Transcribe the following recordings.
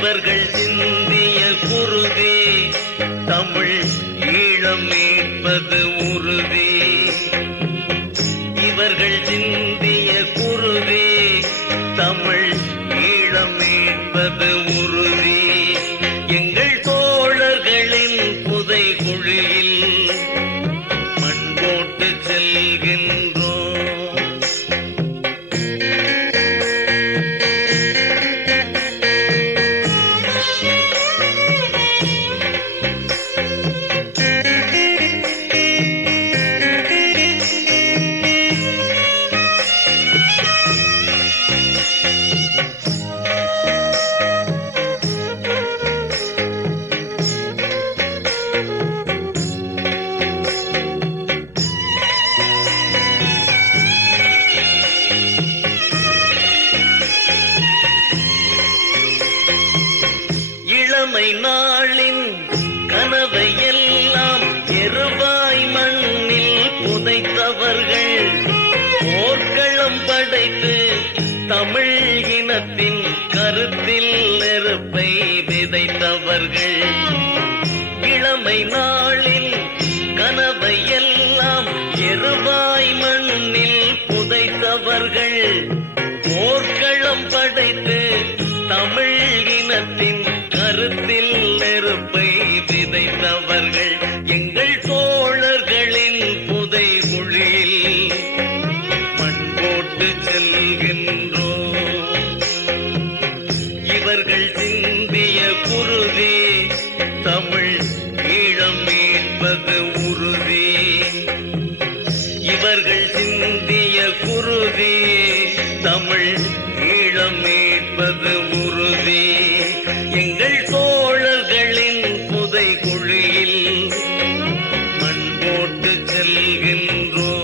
இவர்கள் சிந்திய குருதி தமிழ் ஈழம் மீட்பது உறுதி. இவர்கள் சிந்திய குருதி தமிழ் ஈழம் மீட்பது உறுதி. எங்கள் தோழர்களின் புதை குழியில் மண் போட்டு செல்கின்றோம். இளமை நாளின் கனவை எல்லாம் எருவாய் மண்ணில் புதைத்தவர்கள், போர்க்களம் படைத்து தமிழ் இனத்தின் கருத்தில் நெருப்பை விதைத்தவர்கள். இளமை நாளின் கனவை எல்லாம் எருவாய் மண்ணில் புதைத்தவர்கள், போர்க்களம் படைத்து தமிழ் இனத்தின் கருத்தில் நெருப்பை விதைத்தவர்கள். எங்கள் தோழர்களின் புதை குழியில் மண் போட்டு செல்கின்றோம். இவர்கள் சிந்திய குருதி தமிழ் ஈழம் மீட்பது உறுதி. இவர்கள் சிந்திய குருதி தமிழ் ஈழம் மீட்பது உறுதி. எங்கள் தோழர்களின் புதை குழியில் மண் போட்டு செல்கின்றோம்.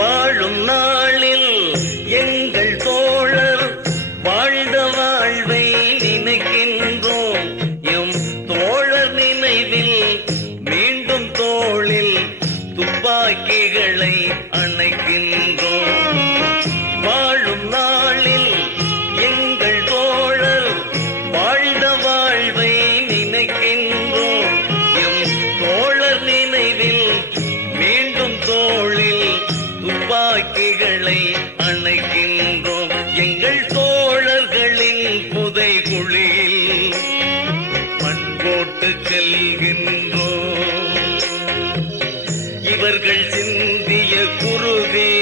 வாழும் நாளில் எங்கள் தோழர் வாழ்ந்த வாழ்வை நினைக்கின்றோம். எம் தோழர் நினைவில் மீண்டும் தோளில் துப்பாக்கிகளை அணைக்கின்றோம். வாழும் நாளில் எங்கள் தோழர் வாழ்ந்த வாழ்வை நினைக்கின்றோம். எம் தோழர் நினைவில் மீண்டும் தோளில் துப்பாக்கிகளை அணைக்கின்றோம். எங்கள் தோழர்களின் புதை குழியில் மண் போட்டு செல்கின்றோம். இவர்கள் சிந்திய குருதி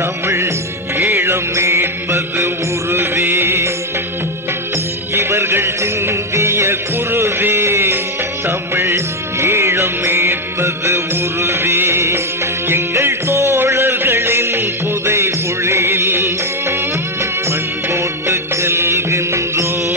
தமிழ் ஈழம் மீட்பது உறுதி. இவர்கள் சிந்திய குருதி தமிழ் ஈழம் மீட்பது உறுதி. எங்கள் தோழர்களின் புதை குழியில் மண் போட்டு செல்கின்றோம்.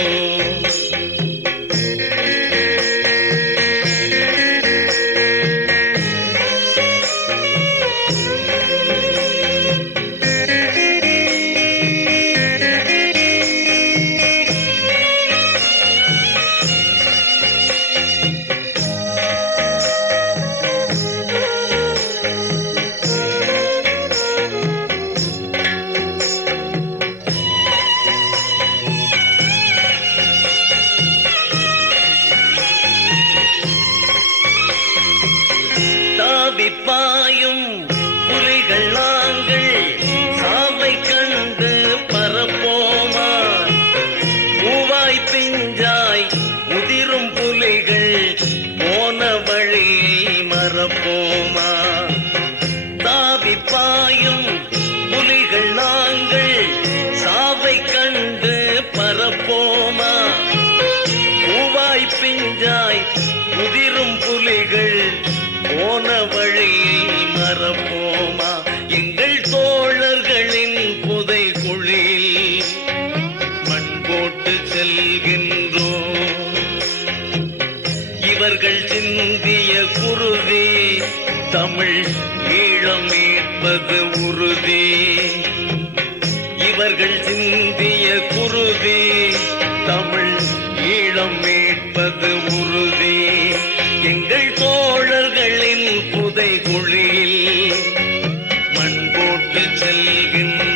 உறுதி. இவர்கள் சிந்திய குருதி தமிழ் ஈழம் மீட்பது உறுதி. எங்கள் தோழர்களின் புதைகுழியில் மண் போட்டு செல்கின்ற